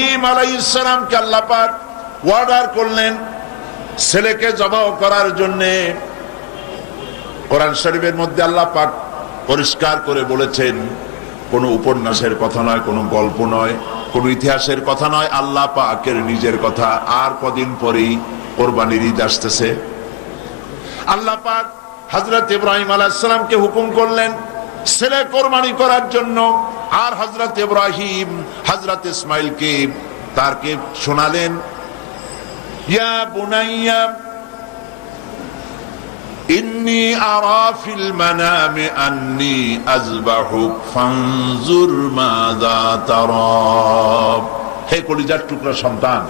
ইব্রাহিম আলাইসালামকে আল্লাহ পাক অর্ডার করলেন ছেলেকে জবাব করার জন্য। কোরআন শরীফের মধ্যে পরিষ্কার করে বলেছেন, কোনো উপন্যাসের কথা নয়, কোনো গল্প নয়, কোনো ইতিহাসের কথা নয়, আল্লাহ পাকের নিজের কথা। আর কদিন পরেই কোরবানির ঈদ আসতেছে। আল্লাহ পাক হজরত ইব্রাহিম আলাইসালামকে হুকুম করলেন, ছেলে কোরবানি করার জন্য আর হজরত ইব্রাহিম হজরত ইসমাইলকে তারকে শোনালেন, ইয়া বুনাইয়া, ইন্নি আন্নি আজবাহুক ফানজুর মাযা তারা। হে কলিজার টুকরা সন্তান,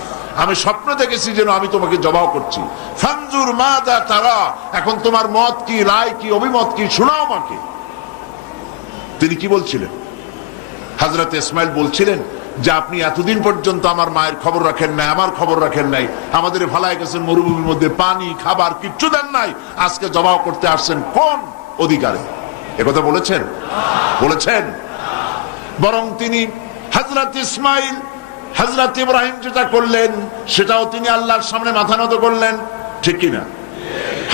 আমি স্বপ্ন দেখেছি যেন আমি তোমাকে জবাব করছি। ফানজুর মাযা তারা, এখন তোমার মত কি, রায় কি, অভিমত কি, শোনাও আমাকে। তিনি কি বলছিলেন? হাজরত ইসমাইল বলছিলেন, যে আপনি এতদিন পর্যন্ত আমার মায়ের খবর রাখেন নাই, আমার খবর রাখেন নাই। আমাদের ফালায় গেছেন মরুভূমির মধ্যে পানি, খাবার, কিচ্ছু দেন নাই। আজকে জবাব করতে আসছেন কোন অধিকারে? একথা বলেছেন? বলেছেন। বরং তিনি হজরত ইসমাইল হজরত ইব্রাহিম যেটা করলেন, সেটাও তিনি আল্লাহর সামনে মাথা নত করলেন। ঠিক কিনা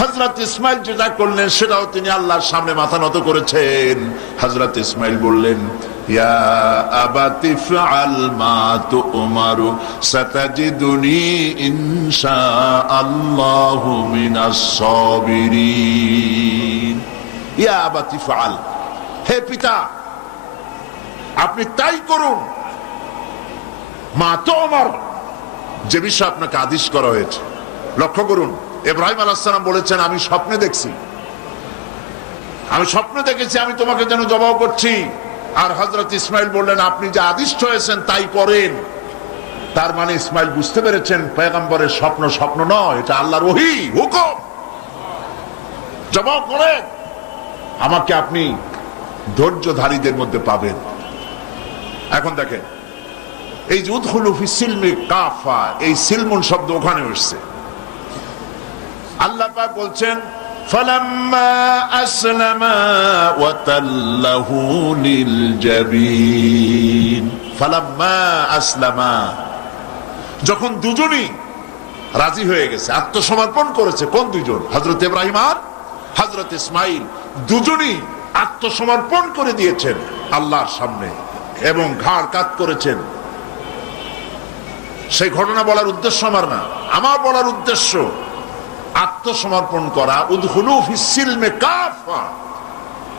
হজরত ইসমাইল যেটা করলেন, সেটাও তিনি আল্লাহর সামনে মাথা নত করেছেন। হজরত ইসমাইল বললেন আপনি তাই করুন। মা তো আমার। যে বিষয়ে আপনাকে আদেশ করা হয়েছে, লক্ষ্য করুন, ইব্রাহিম আলাহাম বলেছেন, আমি স্বপ্নে দেখছি। আমি স্বপ্নে দেখেছি, আমি তোমাকে যেন জবাব করছি। আর হজরত ইসমাইল বললেন, আপনি যে আদিষ্ট হয়েছেন তাই করেন। তার মানে ইসমাইল বুঝতে পেরেছেন পেগম্বরের স্বপ্ন স্বপ্ন নয়, এটা আল্লাহর ওহি, হুকুম। জবাব করেন, আমাকে আপনি ধৈর্যধারীদের মধ্যে পাবেন। এখন দেখেন, এই যে উদ্হুলুফি সিলমে কাফা, এই সিলমুন শব্দ ওখানে এসছে। আল্লাহ বলছেন فلما أسلما وتله للجبين فلما أسلما যখন দুজনই রাজি হয়ে গেছে আত্মসমর্পণ করেছে কোন দুজন হজরত ইব্রাহিম আর হজরত ইসমাইল দুজনই আত্মসমর্পণ করে দিয়েছেন আল্লাহর সামনে এবং ঘাড় কাত করেছেন সেই ঘটনা বলার উদ্দেশ্য আমার না আমার বলার উদ্দেশ্য আত্মসমর্পণ করা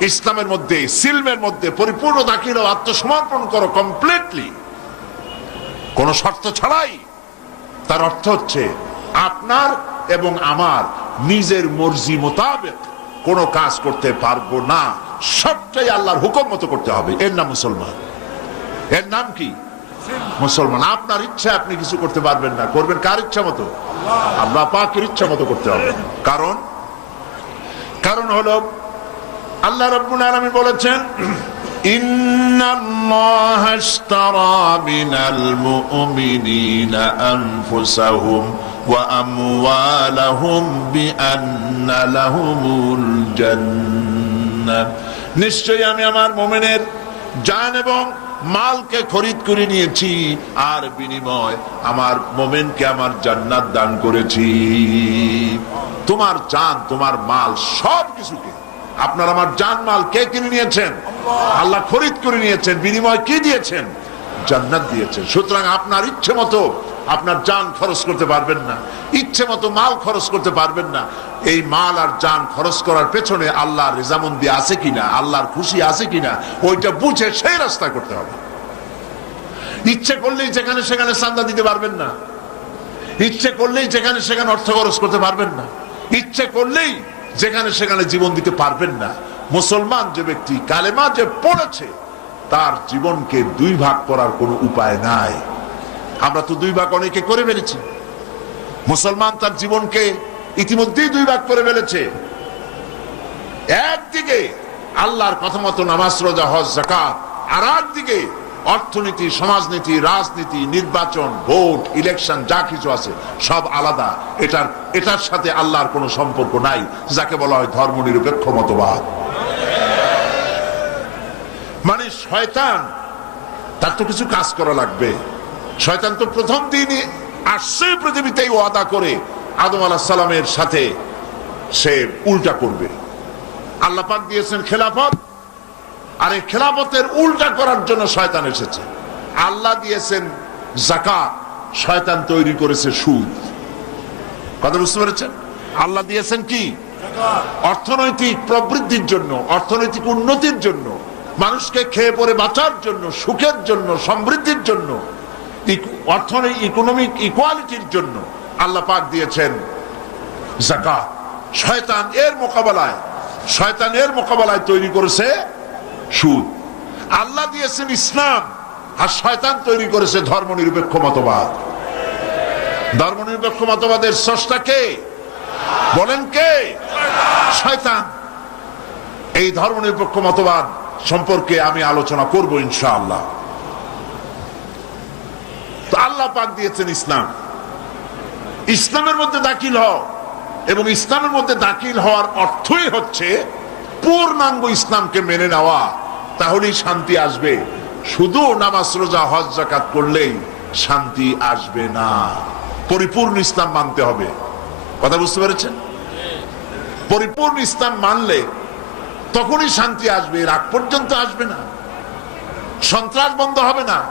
ইসলামের মধ্যে, সিলমের মধ্যে পরিপূর্ণ দাখিল আত্মসমর্পণ করো কমপ্লিটলি কোন শর্ত ছাড়াই। তার অর্থ হচ্ছে, আপনার এবং আমার নিজের মর্জি মোতাবেক কোনো কাজ করতে পারব না। সবটাই আল্লাহর হুকুম মতো করতে হবে। এর নাম মুসলমান। এর নাম কি? মুসলমান, আপনার ইচ্ছা আপনি কিছু করতে পারবেন না। করবেন কার ইচ্ছা মতো? আল্লাহ পাকের ইচ্ছা মতো করতে হবে। কারণ? কারণ হলো, আল্লাহ রব্বুল আলামিন বলেছেন নিশ্চয়ই আমি আমার মুমিনের জান এবং মালকে খরিদ করে নিয়েছি, আর বিনিময় আমার মোমেনকে আমার জান্নাত দান করেছি। তোমার চান তোমার মাল, সব কিছুকে। আপনার আমার জান মাল কে কিনে নিয়েছেন? আল্লাহ খরিদ করে নিয়েছেন, বিনিময় কি দিয়েছেন? জান্নাত দিয়েছেন। সুতরাং আপনার ইচ্ছে মতো আপনার জান খরচ করতে পারবেন না। ইচ্ছে মতো মাল খরচ করতে পারবেন না। এই মাল আর জান খরচ করার পেছনে আল্লাহর রেজামন্দি আছে কিনা, আল্লাহর খুশি আছে কিনা, ওইটা বুঝে সেই রাস্তা করতে হবে। ইচ্ছে করলেই যেখানে সেখানে চান্দা দিতে পারবেন না। ইচ্ছে করলেই যেখানে সেখানে অর্থ খরচ করতে পারবেন না। ইচ্ছে করলেই যেখানে সেখানে জীবন দিতে পারবেন না। মুসলমান যে ব্যক্তি কালেমা যে পড়েছে, তার জীবনকে দুই ভাগ করার কোনো উপায় নাই। আমরা তো দুই ভাগ অনেকে করে ফেলেছি। মুসলমান তার জীবনকে ইতিমধ্যেই দুই ভাগ করে ফেলেছে। একদিকে আল্লাহর কথা মতো নামাজ, রোজা, হজ জাকাত আর একদিকে অর্থনীতি, সমাজনীতি, রাজনীতি, নির্বাচন, ভোট ইলেকশন যা কিছু আছে, সব আলাদা। এটার এটার সাথে আল্লাহর কোনো সম্পর্ক নাই, যাকে বলা হয় ধর্ম নিরপেক্ষ মতবাদ। মানে শয়তান, তার তো কিছু কাজ করা লাগবে। শয়তান তো প্রথম দিনই আসছে পৃথিবীতেই ওয়াদা করে আদম আলাহ সালামের সাথে সে উল্টা করবে। আল্লাহ পাক দিয়েছেন খেলাফত আর এই খেলাফতের উল্টা করার জন্য শয়তান এসেছে। আল্লাহ দিয়েছেন জাকাত শয়তান তৈরি করেছে সুদ। কথা বুঝতে পেরেছেন? আল্লাহ দিয়েছেন কি? অর্থনৈতিক প্রবৃদ্ধির জন্য অর্থনৈতিক উন্নতির জন্য মানুষকে খেয়ে পরে বাঁচার জন্য সুখের জন্য সমৃদ্ধির জন্য অর্থনৈতিক ইকোনমিক ইকুয়ালিটির জন্য আল্লাহ পাক দিয়েছেন জাকাত শয়তান এর মোকাবেলায় শয়তান এর মোকাবেলায় তৈরি করেছে সুদ। আল্লাহ দিয়েছেন ইসলাম, আর শয়তান তৈরি করেছে ধর্ম নিরপেক্ষ মতবাদ। ধর্ম নিরপেক্ষ মতবাদের স্রষ্টা কে? বলেন কে? শয়তান। এই ধর্ম নিরপেক্ষ মতবাদ সম্পর্কে আমি আলোচনা করব ইনশাআল্লাহ। আল্লাহ পাক দিয়েছেন ইসলাম। ইসলামের মধ্যে দাখিল হও। এবং ইসলামের মধ্যে দাখিল হওয়ার অর্থই হচ্ছে পূর্ণাঙ্গ ইসলামকে মেনে নেওয়া। তাহলেই শান্তি আসবে। শুধু নামাজ, রোজা, হজ জাকাত করলেই শান্তি আসবে না। পরিপূর্ণ ইসলাম মানতে হবে। কথা বুঝতে পেরেছেন? পরিপূর্ণ ইসলাম মানলে তখনই শান্তি আসবে রাগ পর্যন্ত আসবে না। সন্ত্রাস বন্ধ হবে না,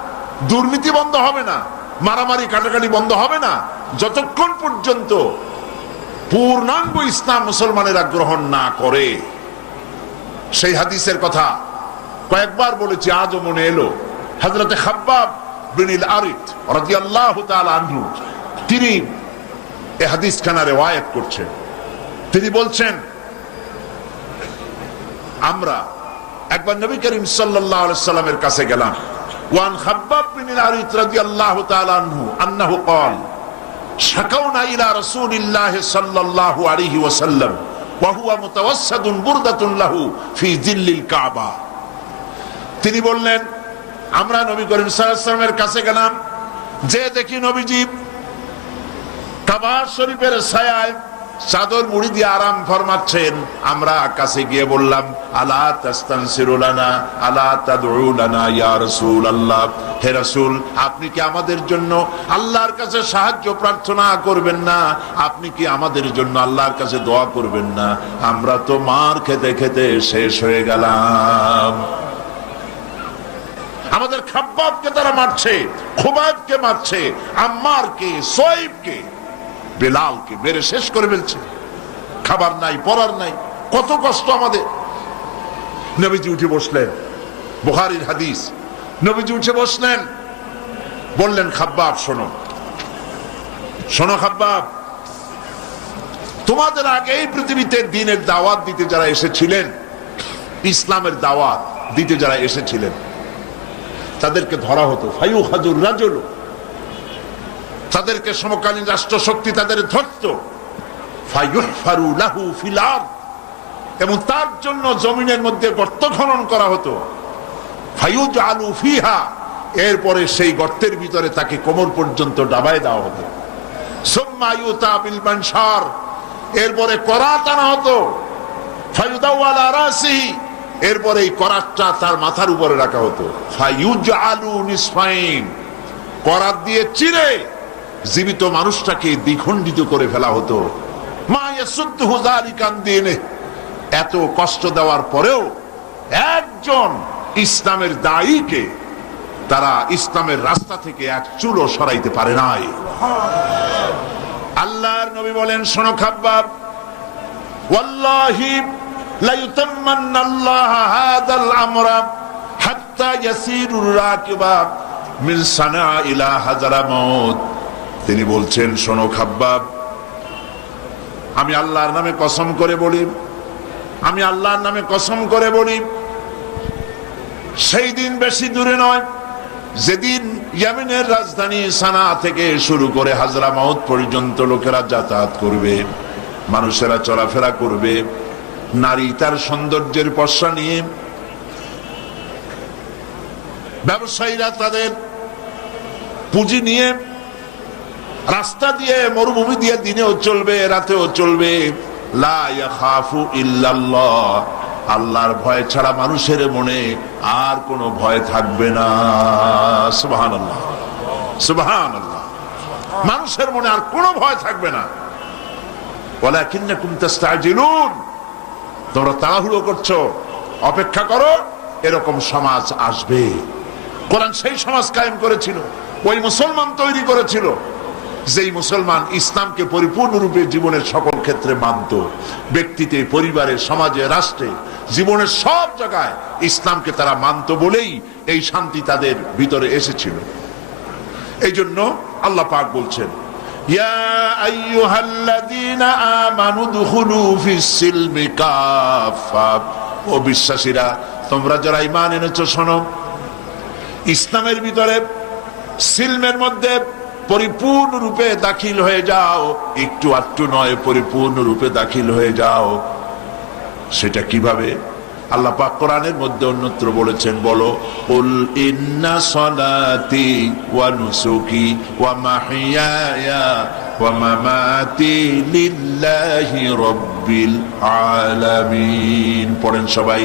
দুর্নীতি বন্ধ হবে না। মারামারি কাটাকাটি বন্ধ হবে না। যতক্ষণ পর্যন্ত পূর্ণাঙ্গ ইসলাম মুসলমানেরা গ্রহণ না করে, সেই হাদিসের কথা কয়েকবার বলেছি, আজও মনে এলো। হজরতে তিনি এ হাদিস খানা রেওয়ায়াত করছেন। তিনি বলছেন, আমরা একবার নবী করিম আলাইহি সাল্লামের কাছে গেলাম। ওয়ান খাব্বাব বিনিল আরিফ রাদিয়াল্লাহু তাআলা আনহু আন্নাহু قال شكونا إلى رسول الله صلى الله عليه وسلم وهو متوسد بردة له في ظل الكعبة তিনি বললেন আমরা নবী করিম সাল্লামের কাছে গেলাম যে দেখি নবীজি কাবা শরীফের ছায়ায় চাদর মুড়ি দিয়ে আরাম ফরমাচ্ছেন। আমরা কাছে গিয়ে বললাম, আলা তাস্তানসিরুলানা আলা তাদউলানা ইয়া রাসূলুল্লাহ। হে রাসূল, আপনি কি আমাদের জন্য আল্লাহর কাছে সাহায্য প্রার্থনা করবেন না? আপনি কি আমাদের জন্য আল্লাহর কাছে দোয়া করবেন না? আমরা তো মার খেতে খেতে শেষ হয়ে গেলাম। আমাদের খাব্বাবকে তারা মারছে খুবাবকে মারছে, আম্মারকে সোয়েবকে বেলালকে মেরে শেষ করে ফেলছে। খাবার নাই, পড়ার নাই। কত কষ্ট আমাদের। নবীজি উঠে বসলেন। বুহারির হাদিস। নবীজি উঠে বসলেন। বললেন, খাব্বাব, শোনো। শোনো, খাব্বাব। তোমাদের আগে এই পৃথিবীতে দিনের দাওয়াত দিতে যারা এসেছিলেন, ইসলামের দাওয়াত দিতে যারা এসেছিলেন, তাদেরকে ধরা হতো। ফাইউ হাজুর রাজুল। তাদেরকে সমকালীন রাষ্ট্র শক্তি তাদের ধরত। এবং তার জন্য জমিনের মধ্যে গর্ত খনন করা হতো। আলু ফিহা। এরপরে সেই গর্তের ভিতরে তাকে কোমর পর্যন্ত ডাবায় দেওয়া হতো। এরপরে করাত আনা হতো। এরপরে এই করাতটা তার মাথার উপরে রাখা হতো। ফাইউজ আলু নিসফাইন। করাত দিয়ে চিরে জীবিত মানুষটাকে দ্বিখণ্ডিত করে ফেলা হতো। মা এত কষ্ট দেওয়ার পরেও একজন ইসলামের দায়ীকে তারা ইসলামের রাস্তা থেকে এক চুলো সরাইতে পারে নাই। আল্লাহর নবী বলেন, শোনো খাব্বাব, ওয়াল্লাহি ইলা তিনি বলছেন, শোনো খাব্বাব, আমি আল্লাহর নামে কসম করে বলি, আমি আল্লাহর নামে কসম করে বলি, সেই দিন বেশি দূরে নয়, যেদিন ইয়ামিনের রাজধানী সানা থেকে শুরু করে হাজরা মাউত পর্যন্ত লোকেরা যাতায়াত করবে, মানুষেরা চলাফেরা করবে, নারী তার সৌন্দর্যের পশা নিয়ে, ব্যবসায়ীরা তাদের পুঁজি নিয়ে রাস্তা দিয়ে মরুভূমি দিয়ে দিনেও চলবে, রাতেও চলবে। আল্লাহর ভয় ছাড়া মানুষের মনে আর কোনো ভয় থাকবে না। সুবহানাল্লাহ। সুবহান মানুষের মনে আর কোনো ভয় থাকবে না। তোমরা তাড়াহুড়ো করছ। অপেক্ষা করো, এরকম সমাজ আসবে। কোরআন সেই সমাজ কায়েম করেছিল। ওই মুসলমান তৈরি করেছিল। যেই মুসলমান ইসলামকে পরিপূর্ণরূপে জীবনের সকল ক্ষেত্রে মানত, ব্যক্তিতে, পরিবারে, সমাজে, রাষ্ট্রে, জীবনের সব জায়গায় ইসলামকে তারা মানত বলেই এই শান্তি তাদের ভিতরে এসেছিল। এই জন্য আল্লাহ পাক বলছেন বিশ্বাসীরা, তোমরা যারা ঈমান এনেছো শোনো, ইসলামের ভিতরে সিলমের মধ্যে পরিপূর্ণ রূপে দাখিল হয়ে যাও। একটু আটটু নয় পরিপূর্ণ রূপে দাখিল হয়ে যাও। সেটা কীভাবে? আল্লাহ পাক কোরআনের মধ্যে অন্যত্র বলেছেন, বলো কুল ইন্না সলাতি ওয়া নুসুকি ওয়া মাহিয়ায়া ওয়া মামাতি লিল্লাহি রাব্বিল আলামিন। পড়েন সবাই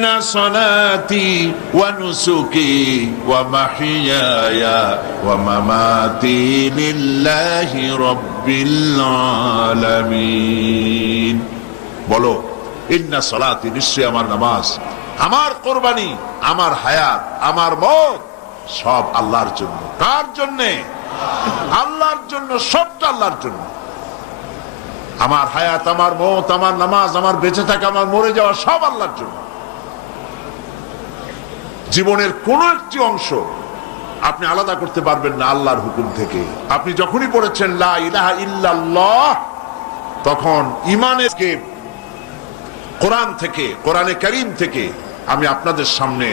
ইন্না সলাতি ওয়া নুসুকি ওয়া মাহিয়ায়া ওয়া মামাতি বলো ইন্না সলাতি নিশ্চয় আমার নামাজ, আমার কোরবানি, আমার হায়াত, আমার মত সব আল্লাহর জন্য। কার জন্যে? আল্লাহর জন্য, সবটা আল্লাহর জন্য। আমার হায়াত, আমার মত আমার নামাজ, আমার বেঁচে থাকা, আমার মরে যাওয়া সব আল্লাহর জন্য। জীবনের কোন একটি অংশ আপনি আলাদা করতে পারবেন না আল্লাহর হুকুম থেকে। আপনি যখনই পড়েছেন তখন ইমানের কোরআন থেকে, কোরআনে করিম থেকে আমি আপনাদের সামনে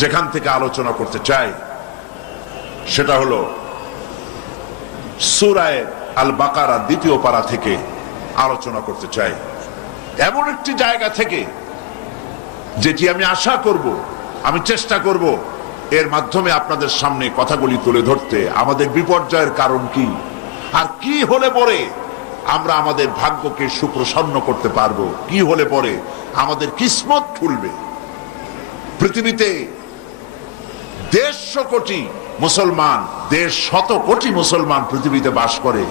যেখান থেকে আলোচনা করতে চাই, সেটা হলো সুরায় আল বাকারা দ্বিতীয় পারা থেকে আলোচনা করতে চাই। এমন একটি জায়গা থেকে যেটি আমি আশা করব আমি চেষ্টা করব এর মাধ্যমে আপনাদের সামনে কথাগুলি তুলে ধরতে। আমাদের বিপর্যয়ের কারণ কি? আর কি হলে পরে আমরা আমাদের ভাগ্যকে সুপ্রসন্ন করতে পারব? কি হলে পরে আমাদের কিসমত খুলবে? পৃথিবীতে দেড়শো কোটি মুসলমান দেড় শত কোটি মুসলমান পৃথিবীতে বাস করে।